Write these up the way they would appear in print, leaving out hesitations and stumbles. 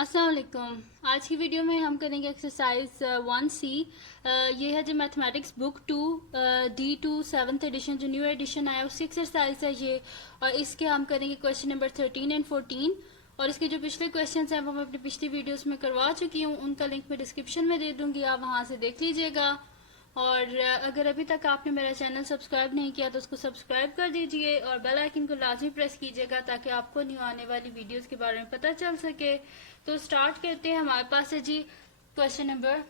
अस्सलाम वालेकुम। आज की वीडियो में हम करेंगे एक्सरसाइज 1C। ये है जो mathematics book 2 D2 7th edition जो न्यू एडिशन आया उसकी एक्सरसाइज है ये। और इसके हम करेंगे क्वेश्चन नंबर 13 एंड 14। और इसके जो पिछले क्वेश्चन हैं वो मैं अपनी पिछली वीडियोस में करवा चुकी हूँ, उनका लिंक मैं डिस्क्रिप्शन में दे दूँगी, आप वहाँ से देख लीजिएगा। और अगर अभी तक आपने मेरा चैनल सब्सक्राइब नहीं किया तो उसको सब्सक्राइब कर दीजिए और बेल आइकन को लाजमी प्रेस कीजिएगा ताकि आपको न्यू आने वाली वीडियोस के बारे में पता चल सके। तो स्टार्ट करते हैं। हमारे पास है जी क्वेश्चन नंबर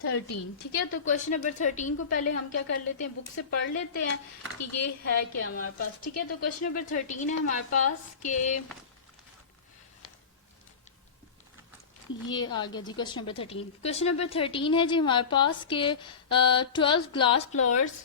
13। ठीक है, तो क्वेश्चन नंबर 13 को पहले हम क्या कर लेते हैं, बुक से पढ़ लेते हैं कि ये है क्या हमारे पास। ठीक है, तो क्वेश्चन नंबर 13 है हमारे पास के ये आ गया जी क्वेश्चन नंबर 13। क्वेश्चन नंबर 13 है जी हमारे पास के 12 glass floors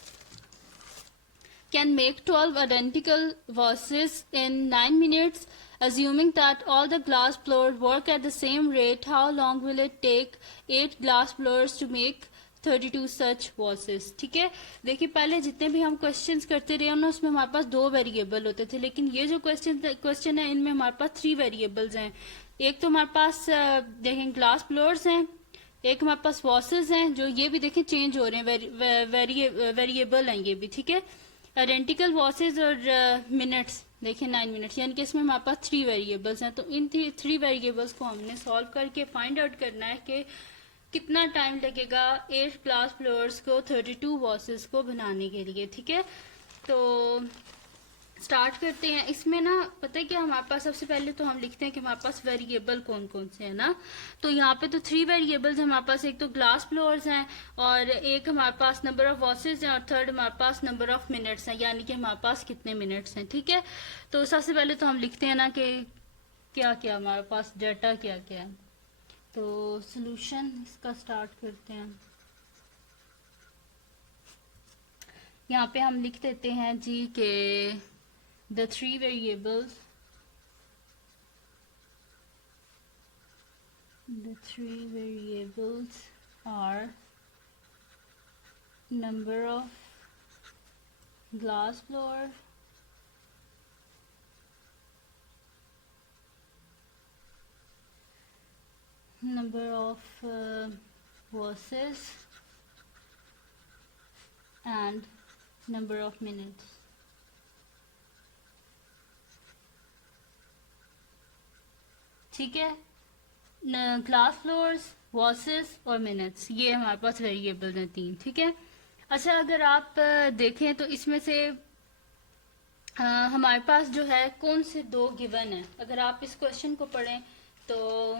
can make 12 identical verses in 9 minutes. Assuming that all the glass blowers work at the same rate, how long will it take 8 glass blowers to make 32 such verses? ठीक है, देखिए पहले जितने भी हम क्वेश्चंस करते रहे ना उसमें हमारे पास 2 वेरिएबल होते थे, लेकिन ये जो क्वेश्चन है इनमें हमारे पास 3 वेरिएबल्स हैं। एक तो हमारे पास देखें ग्लास ब्लोअर्स हैं, एक हमारे पास वॉसेस हैं जो ये भी देखें चेंज हो रहे हैं, वेरिएबल हैं ये भी। ठीक है, आइडेंटिकल वॉसेज और मिनट्स देखिए 9 मिनट्स, यानी कि इसमें हमारे पास 3 वेरिएबल्स हैं। तो इन 3 वेरिएबल्स को हमने सॉल्व करके फाइंड आउट करना है कि कितना टाइम लगेगा 8 ग्लास फ्लोअर्स को 32 वॉसेस को बनाने के लिए। ठीक है, तो स्टार्ट करते हैं। इसमें ना पता है क्या हमारे पास सबसे पहले तो हम लिखते हैं कि हमारे पास वेरिएबल कौन कौन से हैं ना। तो यहाँ पे तो 3 वेरिएबल्स हैं हमारे पास, एक तो ग्लास फ्लोअर्स हैं और एक हमारे पास नंबर ऑफ वॉसेज हैं और थर्ड हमारे पास नंबर ऑफ मिनट्स हैं, यानी कि हमारे पास कितने मिनट्स हैं। ठीक है, तो सबसे पहले तो हम लिखते हैं ना कि क्या क्या हमारे पास डाटा क्या क्या है। तो सोल्यूशन इसका स्टार्ट करते हैं। यहाँ पे हम लिख देते हैं जी के the 3 variables are number of glass blower, number of verses and number of minutes। ठीक है, ग्लास फ्लोर्स, वॉसेस और मिनट्स, ये हमारे पास वेरिएबल हैं 3। ठीक है, अच्छा अगर आप देखें तो इसमें से हमारे पास जो है कौन से 2 गिवन है। अगर आप इस क्वेश्चन को पढ़ें तो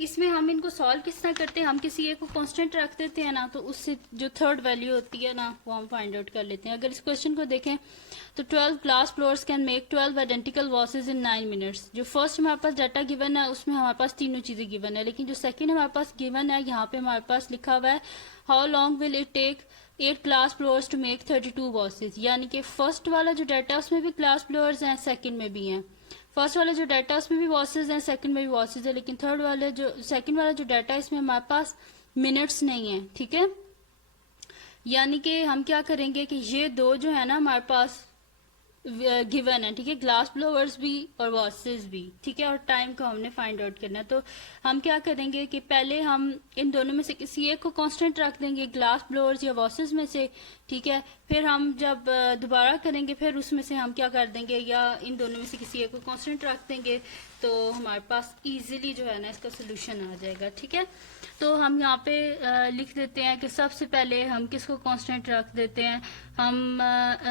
इसमें हम इनको सॉल्व किस तरह करते हैं, हम किसी एक को कांस्टेंट रख देते हैं ना, तो उससे जो थर्ड वैल्यू होती है ना वो हम फाइंड आउट कर लेते हैं। अगर इस क्वेश्चन को देखें तो 12 glass floors can make 12 identical washes in 9 minutes. जो फर्स्ट हमारे पास डाटा गिवन है उसमें हमारे पास तीनों चीजें गिवन है, लेकिन जो सेकंड हमारे पास गिवन है यहाँ पे हमारे पास लिखा हुआ है how long will it take 8 glass blowers to make 32 vases. यानी कि फर्स्ट वाला जो डाटा उसमें भी ग्लास फ्लोर्स हैं, सेकंड में भी हैं। फर्स्ट वाला जो डाटा उसमें भी वॉसेज हैं, सेकंड में भी वॉसेज है, लेकिन थर्ड वाले जो सेकंड वाला जो डाटा है इसमें हमारे पास मिनट्स नहीं है। ठीक है, यानी कि हम क्या करेंगे कि ये 2 जो है ना हमारे पास गिवन है। ठीक है, ग्लास ब्लोअर्स भी और वॉसेस भी। ठीक है, और टाइम को हमने फाइंड आउट करना है। तो हम क्या करेंगे कि पहले हम इन दोनों में से किसी एक को कांस्टेंट रख देंगे, ग्लास ब्लोअर्स या वॉसेस में से। ठीक है, फिर हम जब दोबारा करेंगे फिर उसमें से हम क्या कर देंगे, या इन दोनों में से किसी एक को कांस्टेंट रख देंगे, तो हमारे पास इजीली जो है ना इसका सोल्यूशन आ जाएगा। ठीक है, तो हम यहाँ पे लिख देते हैं कि सबसे पहले हम किसको कांस्टेंट रख देते हैं, हम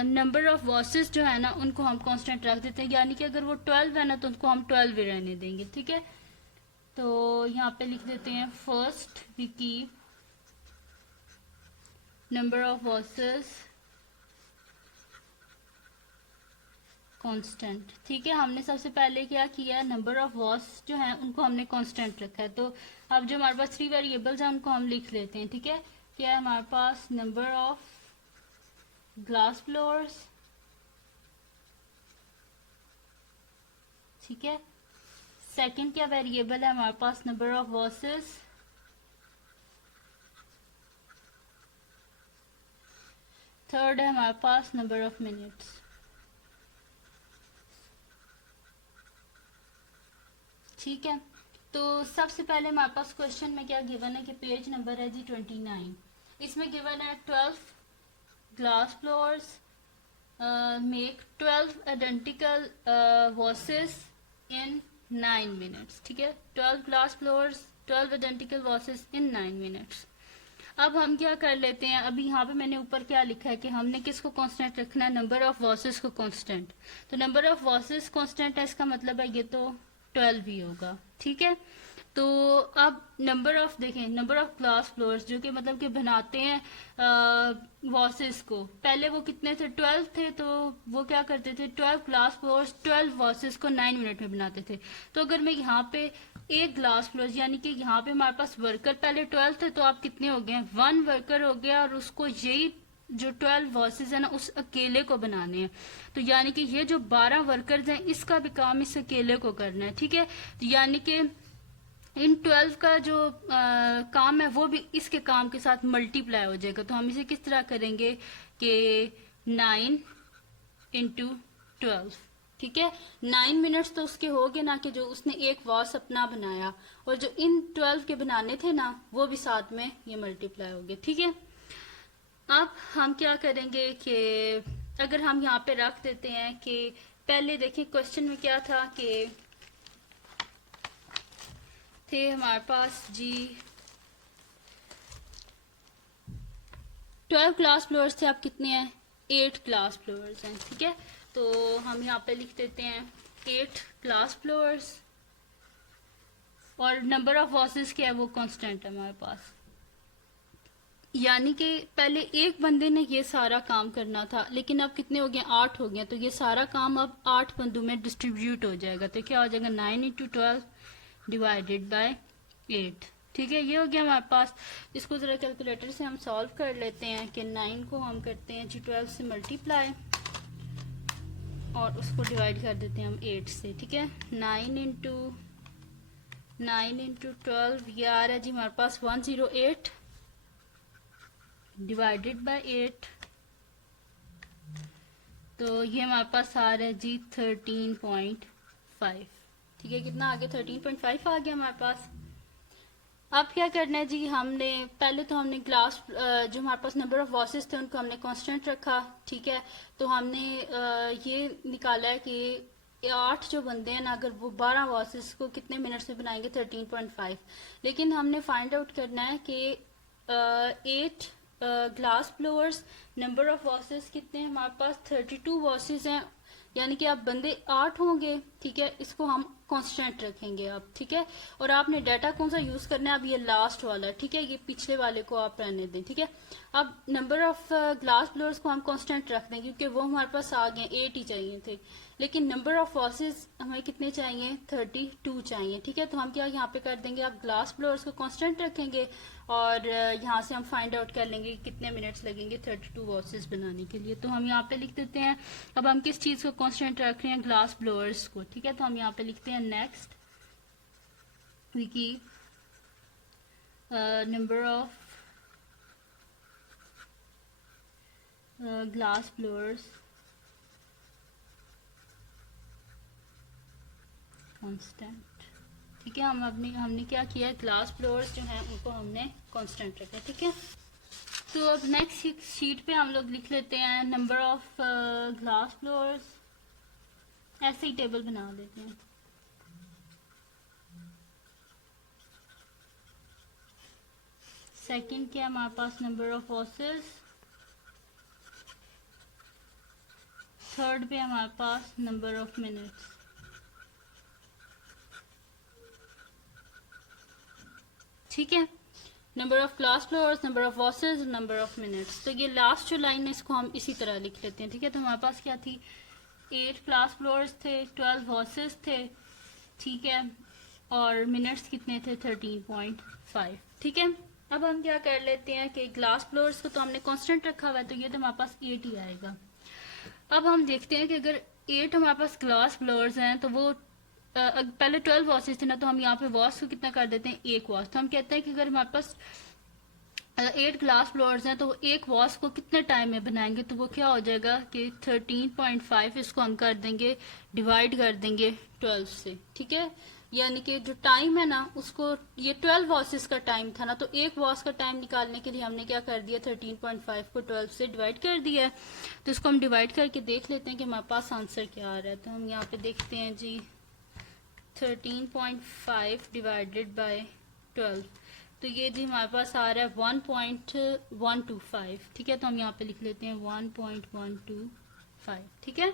नंबर ऑफ वॉसेस जो है ना उनको हम कांस्टेंट रख देते हैं, यानी कि अगर वो 12 है ना तो उनको हम 12 ही रहने देंगे। ठीक है, तो यहाँ पे लिख देते हैं first we keep number of vases constant. ठीक है, हमने सबसे पहले क्या किया, नंबर ऑफ वॉस जो है उनको हमने कांस्टेंट रखा है। तो अब जो हमारे पास 3 वेरिएबल्स हैं उनको हम लिख लेते हैं। ठीक है, क्या है हमारे पास नंबर ऑफ ग्लास फ्लोर्स। ठीक है, सेकंड क्या वेरिएबल है हमारे पास, नंबर ऑफ वॉसेस। थर्ड है हमारे पास नंबर ऑफ मिनट्स। ठीक है, तो सबसे पहले हमारे पास क्वेश्चन में क्या गिवन है कि पेज नंबर है जी 29। इसमें गिवन है 12 ग्लास फ्लोर्स मेक 12 आइडेंटिकल वॉसेस इन 9 मिनट्स। ठीक है, 12 ग्लास फ्लोर्स 12 आइडेंटिकल वॉसेस इन 9 मिनट्स। अब हम क्या कर लेते हैं, अभी यहाँ पे मैंने ऊपर क्या लिखा है कि हमने किसको कांस्टेंट रखना है, नंबर ऑफ वॉसेस को कांस्टेंट। तो नंबर ऑफ वॉसेस कांस्टेंट है, इसका मतलब है ये तो 12 ही होगा। ठीक है, तो अब नंबर ऑफ देखें, नंबर ऑफ ग्लास फ्लोर्स जो कि मतलब कि बनाते हैं वॉसेस को, पहले वो कितने थे, 12 थे। तो वो क्या करते थे, 12 ग्लास फ्लोर्स 12 वॉसेस को 9 मिनट में बनाते थे। तो अगर मैं यहाँ पे एक ग्लास फ्लोर्स यानी कि यहाँ पे हमारे पास वर्कर पहले 12 थे, तो आप कितने हो गए, 1 वर्कर हो गया, और उसको यही जो 12 वर्सेस है ना उस अकेले को बनाने हैं। तो यानी कि ये जो 12 वर्कर्स हैं इसका भी काम इस अकेले को करना है। ठीक है, तो यानी कि इन 12 का जो काम है वो भी इसके काम के साथ मल्टीप्लाई हो जाएगा। तो हम इसे किस तरह करेंगे कि 9 इंटू 12। ठीक है, 9 मिनट्स तो उसके हो गए ना, कि जो उसने एक वॉस अपना बनाया, और जो इन 12 के बनाने थे ना वो भी साथ में ये मल्टीप्लाई हो गए। ठीक है, अब हम क्या करेंगे कि अगर हम यहाँ पे रख देते हैं कि पहले देखिए क्वेश्चन में क्या था कि थे हमारे पास जी 12 क्लास फ्लोर्स थे, अब कितने हैं, 8 क्लास फ्लोर्स हैं। ठीक है, तो हम यहाँ पे लिख देते हैं 8 क्लास फ्लोर्स, और नंबर ऑफ वॉसेस क्या है वो कांस्टेंट है हमारे पास। यानी कि पहले एक बंदे ने ये सारा काम करना था, लेकिन अब कितने हो गए, 8 हो गए। तो ये सारा काम अब 8 बंदों में डिस्ट्रीब्यूट हो जाएगा। तो क्या हो जाएगा, 9 इंटू 12 डिवाइडेड बाय 8। ठीक है, ये हो गया हमारे पास। इसको जरा कैलकुलेटर से हम सॉल्व कर लेते हैं कि 9 को हम करते हैं जी 12 से मल्टीप्लाई, और उसको डिवाइड कर देते हैं हम 8 से। ठीक है, 9 इंटू 12 ये आ रहा है जी हमारे पास 108 डिवाइडेड बाय 8। तो ये हमारे पास आ रहा है जी 13.5। ठीक है, कितना आ गया, 13.5 आ गया हमारे पास। अब क्या करना है जी, हमने पहले तो हमने ग्लास जो हमारे पास नंबर ऑफ वॉसेस थे उनको हमने कांस्टेंट रखा। ठीक है, तो हमने ये निकाला है कि 8 जो बंदे हैं ना, अगर वो 12 वॉसेस को कितने मिनट्स में बनाएंगे, 13.5। लेकिन हमने फाइंड आउट करना है कि 8 ग्लास फ्लोअर्स, नंबर ऑफ वॉसेस कितने हैं हमारे पास, 32 वॉसेस हैं, यानी कि आप बंदे 8 होंगे। ठीक है, इसको हम कांस्टेंट रखेंगे अब। ठीक है, और आपने डाटा कौन सा यूज करना है, अब ये लास्ट वाला है। ठीक है, ये पिछले वाले को आप रहने दें। ठीक है, अब नंबर ऑफ ग्लास फ्लोर्स को हम कांस्टेंट रख दें, क्योंकि वो हमारे पास आ गए, 8 ही चाहिए थे। लेकिन नंबर ऑफ वॉसेस हमें कितने चाहिए, 32 चाहिए। ठीक है, तो हम क्या यहाँ पे कर देंगे, आप ग्लास फ्लोर्स को कांस्टेंट रखेंगे, और यहाँ से हम फाइंड आउट कर लेंगे कितने मिनट्स लगेंगे 32 वॉसेस बनाने के लिए। तो हम यहाँ पे लिख देते हैं, अब हम किस चीज को कांस्टेंट रख रहे हैं, ग्लास फ्लोअर्स को। ठीक है, तो हम यहाँ पे लिखते हैं next we keep number of glass blowers constant. ठीक है, हमने क्या किया, ग्लास फ्लोअर्स जो हैं उनको हमने कांस्टेंट रखा। ठीक है, तो अब नेक्स्ट शीट पे हम लोग लिख लेते हैं नंबर ऑफ ग्लास फ्लोअर्स, ऐसे ही टेबल बना देते हैं। सेकंड क्या हमारे पास, नंबर ऑफ वॉसेस। थर्ड पे हमारे पास नंबर ऑफ मिनट्स। ठीक है, number of glass blowers, number of vases, number of minutes. तो ये लास्ट जो लाइन है इसको हम इसी तरह लिख लेते हैं। ठीक है, तो हमारे पास क्या थी, 8 ग्लास फ्लोअर्स थे, 12 वॉसेस थे। ठीक है, और मिनट्स कितने थे, 13.5। ठीक है, अब हम क्या कर लेते हैं कि ग्लास फ्लोअर्स को तो हमने कांस्टेंट रखा हुआ है, तो ये तो हमारे पास 8 ही आएगा। अब हम देखते हैं कि अगर 8 हमारे पास ग्लास फ्लोअर्स हैं, तो वो पहले 12 वॉसेस थे ना, तो हम यहाँ पे वॉस को कितना कर देते हैं, 1 वॉस। तो हम कहते हैं कि अगर हमारे पास 8 ग्लास फ्लोअर्स हैं, तो वो एक वॉस को कितने टाइम में बनाएंगे, तो वो क्या हो जाएगा कि 13.5 इसको हम कर देंगे, डिवाइड कर देंगे 12 से। ठीक है, यानी कि जो टाइम है ना उसको, ये 12 वॉसेस का टाइम था ना, तो एक वॉस का टाइम निकालने के लिए हमने क्या कर दिया, 13.5 को 12 से डिवाइड कर दिया है। तो इसको हम डिवाइड करके देख लेते हैं कि हमारे पास आंसर क्या आ रहा है। तो हम यहाँ पे देखते हैं जी 13.5 डिवाइडेड बाय 12, तो ये जी हमारे पास आ रहा है 1.125। ठीक है, तो हम यहाँ पे लिख लेते हैं 1.125। ठीक है,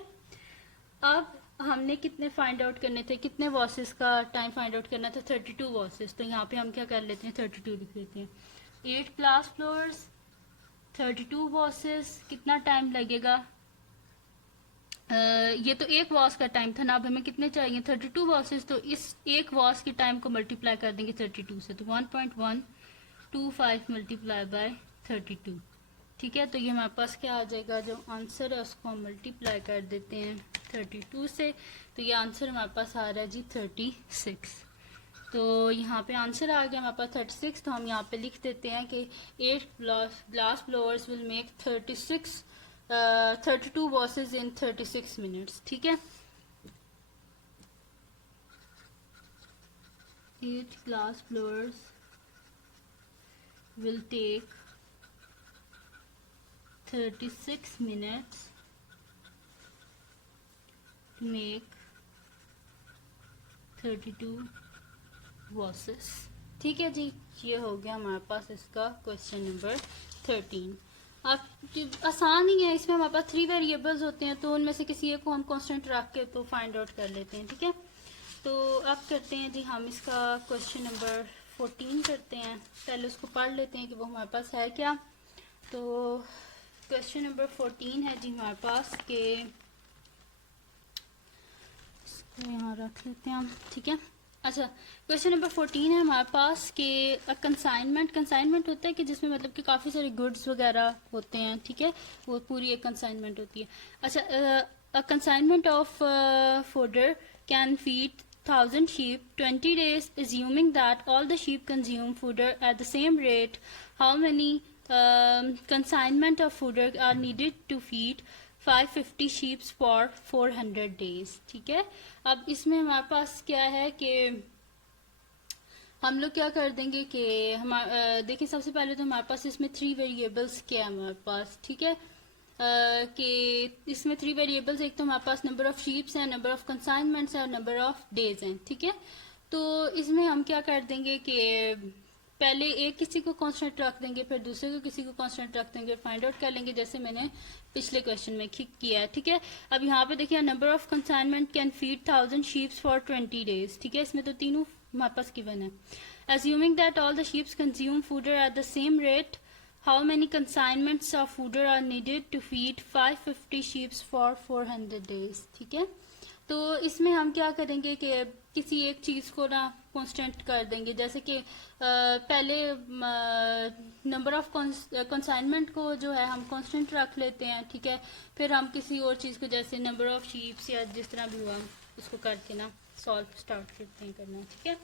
अब हमने कितने फाइंड आउट करने थे, कितने वॉसेस का टाइम फाइंड आउट करना था, 32 वॉसेस। तो यहाँ पे हम क्या कर लेते हैं, 32 लिख लेते हैं। 8 क्लास फ्लोर्स, 32 वॉसेस, कितना टाइम लगेगा। ये तो एक वॉस का टाइम था ना, अब हमें कितने चाहिए, 32 वॉसेस। तो इस एक वॉस के टाइम को मल्टीप्लाई कर देंगे 32 से, तो 1.125 मल्टीप्लाई बाय 32। ठीक है, तो ये हमारे पास क्या आ जाएगा, जो आंसर है उसको हम मल्टीप्लाई कर देते हैं 32 से, तो ये आंसर हमारे पास आ रहा है जी 36। तो यहाँ पे आंसर आ गया हमारे पास 36। तो हम यहाँ पे लिख देते हैं कि 8 glass blowers will make 32 vases in 36 minutes. ठीक है, 8 glass blowers will take 36 minutes to make 32 वॉसेस। ठीक है जी, ये हो गया हमारे पास इसका क्वेश्चन नंबर 13। अब आसान ही है, इसमें हमारे पास 3 वेरिएबल्स होते हैं, तो उनमें से किसी एक को हम कांस्टेंट रख के तो फाइंड आउट कर लेते हैं। ठीक है, तो अब करते हैं जी हम इसका क्वेश्चन नंबर 14 करते हैं। पहले उसको पढ़ लेते हैं कि वो हमारे पास है क्या। तो क्वेश्चन नंबर 14 है जी हमारे पास के, इसको यहाँ रख लेते हैं हम। ठीक है, अच्छा, क्वेश्चन नंबर 14 है हमारे पास कि कंसाइनमेंट होता है कि जिसमें मतलब कि काफ़ी सारे गुड्स वगैरह होते हैं। ठीक है, वो पूरी एक कंसाइनमेंट होती है। अच्छा, a consignment of fodder can feed 1000 sheep 20 days, assuming that all the sheep consume fodder at the same rate. How many consignment of fodder are needed to feed 550 sheep for 400 days? ठीक है, अब इसमें हमारे पास क्या है कि हम लोग क्या कर देंगे कि देखिए सबसे पहले तो हमारे पास इसमें 3 वेरिएबल्स क्या है हमारे पास। ठीक है, कि इसमें 3 वेरिएबल्स, एक तो हमारे पास नंबर ऑफ शीप्स हैं, नंबर ऑफ कंसाइनमेंट्स हैं और नंबर ऑफ डेज हैं। ठीक है, तो इसमें हम क्या कर देंगे कि पहले एक किसी को कांस्टेंट रख देंगे, फिर दूसरे को किसी को कांस्टेंट रख देंगे, फाइंड आउट कर लेंगे जैसे मैंने पिछले क्वेश्चन में किया है। ठीक है, अब यहाँ पे देखिए number of consignment can feed 1000 sheeps for 20 days. ठीक है, इसमें तो तीनों हमारे पास गिवन है। Assuming that all the sheep consume fodder at the same rate, how many consignments of fodder are needed to feed 550 sheep for 400 days? ठीक है, तो इसमें हम क्या करेंगे कि किसी एक चीज़ को ना कांस्टेंट कर देंगे, जैसे कि पहले नंबर ऑफ कंसाइनमेंट को जो है हम कांस्टेंट रख लेते हैं। ठीक है, फिर हम किसी और चीज़ को जैसे नंबर ऑफ शीप्स या जिस तरह भी हुआ उसको करके ना सॉल्व स्टार्ट करते हैं करना। ठीक है,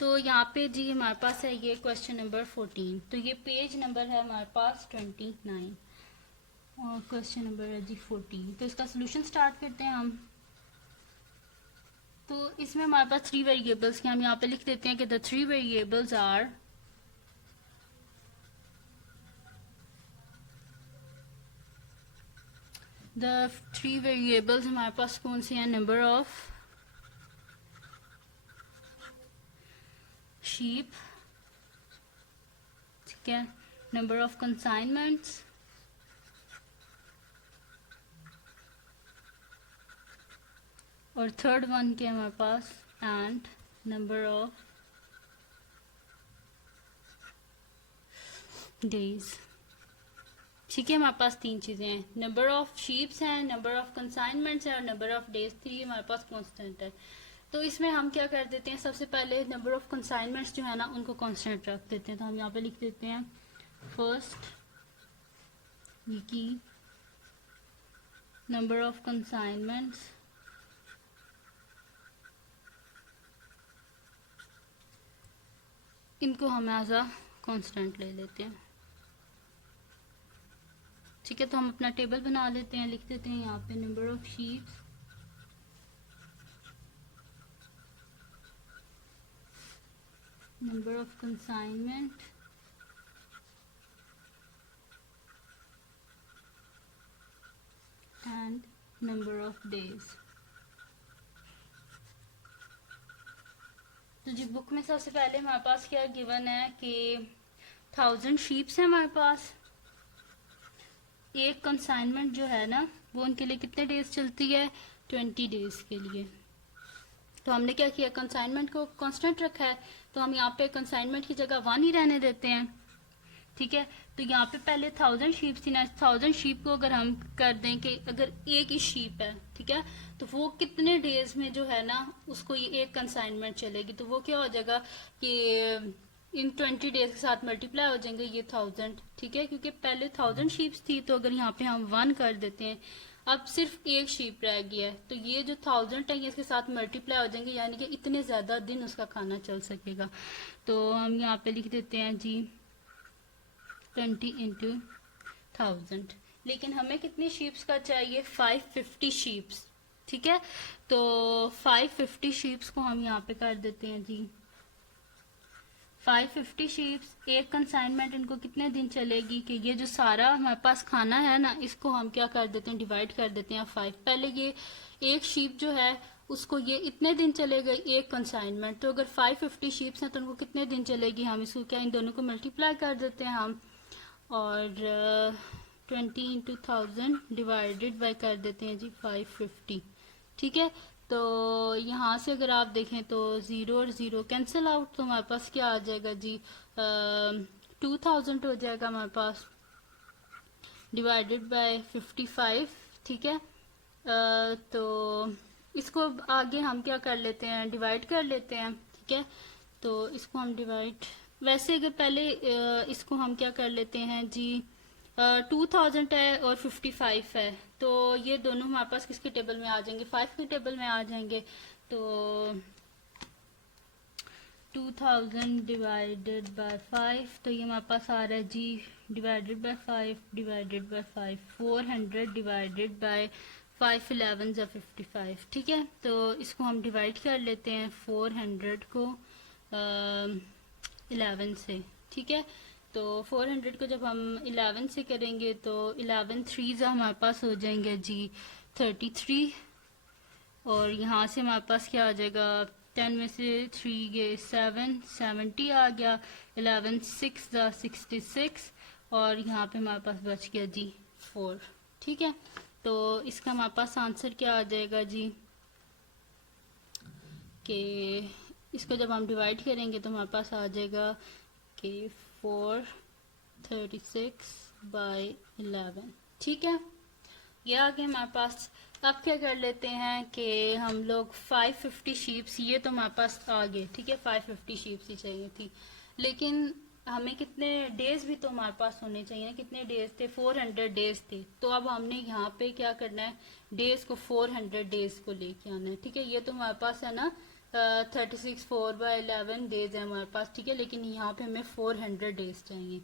तो यहाँ पे जी हमारे पास है ये क्वेश्चन नंबर 14। तो ये पेज नंबर है हमारे पास 29 और क्वेश्चन नंबर है जी 14। तो इसका सोल्यूशन स्टार्ट करते हैं हम। तो इसमें हमारे पास 3 वेरिएबल्स के हम यहाँ पे लिख देते हैं कि द 3 वेरिएबल्स आर हमारे पास कौन से हैं, नंबर ऑफ sheep, ठीक है, नंबर ऑफ कंसाइनमेंट्स और थर्ड वन के हमारे पास एंड नंबर ऑफ डेज। ठीक है, हमारे पास 3 चीजें हैं, नंबर ऑफ शीप्स हैं, नंबर ऑफ कंसाइनमेंट्स हैं और नंबर ऑफ डेज। 3 हमारे पास कांस्टेंट है। तो इसमें हम क्या कर देते हैं, सबसे पहले नंबर ऑफ कंसाइनमेंट्स जो है ना उनको कांस्टेंट रख देते हैं। तो हम यहाँ पे लिख देते हैं फर्स्ट की नंबर ऑफ कंसाइनमेंट्स इनको हम एज अ कांस्टेंट ले लेते हैं। ठीक है, तो हम अपना टेबल बना लेते हैं, लिख देते हैं यहाँ पे number of sheeps number of consignment and number of days. तो जी बुक में सबसे पहले हमारे पास क्या गिवन है कि 1000 शीप्स है हमारे पास। एक कंसाइनमेंट जो है ना वो उनके लिए कितने डेज चलती है, 20 डेज के लिए। तो हमने क्या किया, कंसाइनमेंट को कांस्टेंट रखा है, तो हम यहाँ पे कंसाइनमेंट की जगह 1 ही रहने देते हैं। ठीक है, तो यहाँ पे पहले 1000 शीप थी ना, 1000 शीप को अगर हम कर दें कि अगर एक ही शीप है, ठीक है, तो वो कितने डेज में जो है ना उसको ये एक कंसाइनमेंट चलेगी, तो वो क्या हो जाएगा कि इन 20 डेज के साथ मल्टीप्लाई हो जाएंगे ये 1000। ठीक है, क्योंकि पहले 1000 शीप्स थी, तो अगर यहाँ पे हम 1 कर देते हैं, अब सिर्फ एक शीप रह गया है, तो ये जो 1000 है इसके साथ मल्टीप्लाई हो जाएंगे, यानी कि इतने ज्यादा दिन उसका खाना चल सकेगा। तो हम यहाँ पे लिख देते हैं जी 20 into 1000। लेकिन हमें कितनी शीप्स का चाहिए, 550 शीप्स। ठीक है, तो 550 शीप्स को हम यहाँ पे कर देते हैं जी 550 शीप्स। एक कंसाइनमेंट इनको कितने दिन चलेगी कि ये जो सारा हमारे पास खाना है ना, इसको हम क्या कर देते हैं, डिवाइड कर देते हैं 5। पहले ये एक शीप जो है उसको ये इतने दिन चलेगा एक कंसाइनमेंट, तो अगर 550 शीप्स हैं तो उनको कितने दिन चलेगी, हम इसको क्या इन दोनों को मल्टीप्लाई कर देते हैं हम, और 20 into 1000 डिवाइडेड बाय कर देते हैं जी 550। ठीक है, तो यहाँ से अगर आप देखें तो 0 और 0 कैंसिल आउट, तो हमारे पास क्या आ जाएगा जी 2000 हो जाएगा हमारे पास, डिवाइडेड बाय 55। ठीक है, तो इसको आगे हम क्या कर लेते हैं, डिवाइड कर लेते हैं। ठीक है, तो इसको हम डिवाइड, वैसे अगर पहले इसको हम क्या कर लेते हैं जी 2000 है और 55 है, तो ये दोनों हमारे पास किसके टेबल में आ जाएंगे, 5 के टेबल में आ जाएंगे। तो 2000 डिवाइडेड बाय 5, तो ये हमारे पास आ रहा है जी divided by 5 divided by 5, 400 divided by 5 11 या 55। ठीक है, तो इसको हम डिवाइड कर लेते हैं 400 को 11 से। ठीक है, तो 400 को जब हम 11 से करेंगे तो 11 3 हमारे पास हो जाएंगे जी 33, और यहाँ से हमारे पास क्या आ जाएगा, 10 में से 3 गए 7, 70 आ गया, 11 6 66, और यहाँ पे हमारे पास बच गया जी 4। ठीक है, तो इसका हमारे पास आंसर क्या आ जाएगा जी कि इसको जब हम डिवाइड करेंगे तो हमारे पास आ जाएगा कि 436 बाय 11। ठीक है, ये आ गया हमारे पास। अब क्या कर लेते हैं कि हम लोग 550 शीप्स, ये तो हमारे पास आ गए। ठीक है, 550 शीप्स ही चाहिए थी, लेकिन हमें कितने डेज भी तो हमारे पास होने चाहिए ना, कितने डेज थे, 400 डेज थे। तो अब हमने यहाँ पे क्या करना है, डेज को 400 डेज को लेके आना है। ठीक है, ये तो हमारे पास है ना 36 4 बाय 11 डेज है हमारे पास। ठीक है, लेकिन यहाँ पे हमें 400 डेज चाहिए,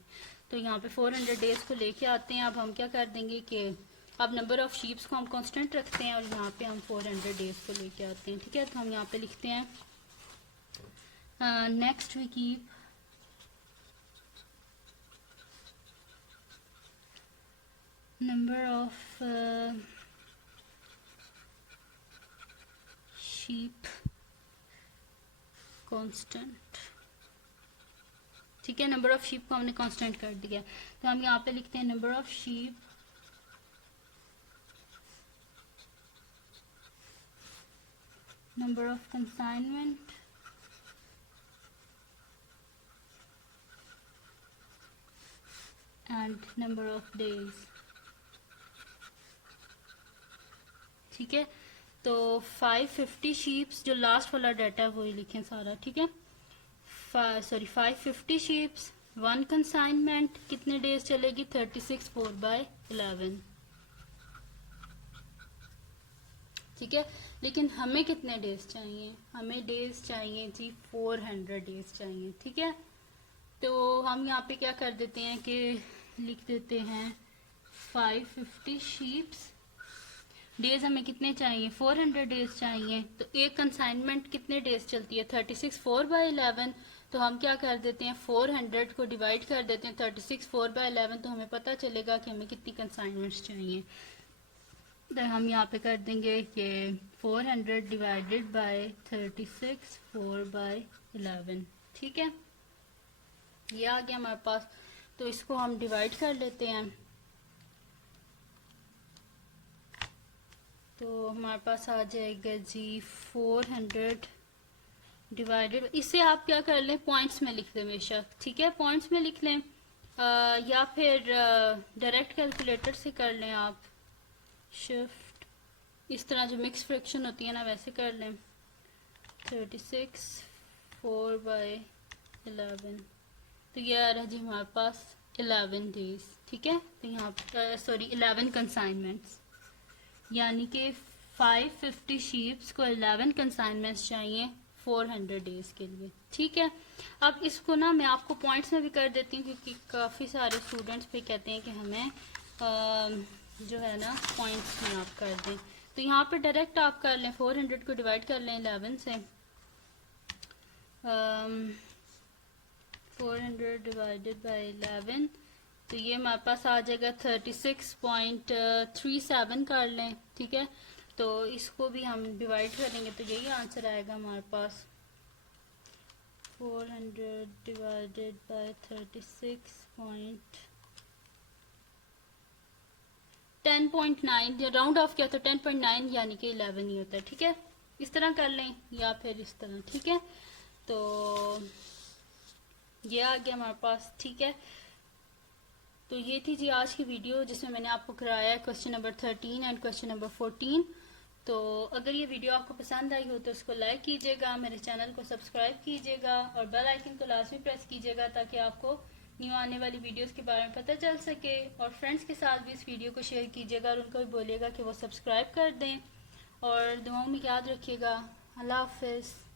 तो यहाँ पे 400 डेज को लेके आते हैं। अब हम क्या कर देंगे कि अब नंबर ऑफ शीप्स को हम कांस्टेंट रखते हैं और यहाँ पे हम 400 डेज को लेके आते हैं। ठीक है, तो हम यहाँ पे लिखते हैं next we keep number of sheep constant। ठीक है, नंबर ऑफ शीप को हमने कांस्टेंट कर दिया, तो हम यहाँ पे लिखते हैं number of sheep number of consignment and number of days. ठीक है, तो 550 शीप्स, जो लास्ट वाला डाटा है वही लिखें सारा। ठीक है, 550 शीप्स, 1 कंसाइनमेंट, कितने डेज चलेगी, 36 4 बाय 11। ठीक है, लेकिन हमें कितने डेज चाहिए, हमें डेज चाहिए जी 400 डेज चाहिए। ठीक है, तो हम यहाँ पे क्या कर देते हैं कि लिख देते हैं 550 शीप्स, डेज हमें कितने चाहिए, 400 डेज चाहिए। तो एक कंसाइनमेंट कितने डेज चलती है, 36 4 बाय 11, तो हम क्या कर देते हैं, 400 को डिवाइड कर देते हैं 36 4/11, तो हमें पता चलेगा कि हमें कितनी कंसाइनमेंट्स चाहिए। तो हम यहाँ पे कर देंगे कि 400 डिवाइडेड बाय 36 4/11। ठीक है, ये आ गया हमारे पास। तो इसको हम डिवाइड कर लेते हैं। तो हमारे पास आ जाएगा जी 400 डिवाइडेड, इसे आप क्या कर लें, पॉइंट्स में लिख दें बेशक, ठीक है, पॉइंट्स में लिख लें, या फिर डायरेक्ट कैलकुलेटर से कर लें आप, शिफ्ट इस तरह जो मिक्स फ्रैक्शन होती है ना वैसे कर लें। 36 4/11, तो ये आ रहा जी हमारे पास 11 डेज। ठीक है, तो यहाँ 11 कंसाइनमेंट्स, यानी कि 550 शीप्स को 11 कंसाइनमेंट्स चाहिए 400 डेज के लिए। ठीक है, अब इसको ना मैं आपको पॉइंट्स में भी कर देती हूँ, क्योंकि काफ़ी सारे स्टूडेंट्स भी कहते हैं कि हमें जो है ना पॉइंट्स में आप कर दें। तो यहाँ पे डायरेक्ट आप कर लें, 400 को डिवाइड कर लें 11 से, 400 डिवाइडेड बाय 11, तो ये हमारे पास आ जाएगा 36.37 कर लें। ठीक है, तो इसको भी हम डिवाइड करेंगे तो यही आंसर आएगा हमारे पास, 400 डिवाइडेड बाय 10.9, राउंड ऑफ किया तो 10.9 यानी कि 11 ही होता है। ठीक है, इस तरह कर लें या फिर इस तरह। ठीक है, तो ये आ गया हमारे पास। ठीक है, तो ये थी जी आज की वीडियो जिसमें मैंने आपको कराया question number 13 and question number 14। तो अगर ये वीडियो आपको पसंद आई हो तो उसको लाइक कीजिएगा, मेरे चैनल को सब्सक्राइब कीजिएगा और बेल आइकन को लाजमी प्रेस कीजिएगा ताकि आपको न्यू आने वाली वीडियोस के बारे में पता चल सके। और फ्रेंड्स के साथ भी इस वीडियो को शेयर कीजिएगा और उनको भी बोलिएगा कि वो सब्सक्राइब कर दें। और दुआओं में याद रखिएगा। अल्लाह हाफिज़।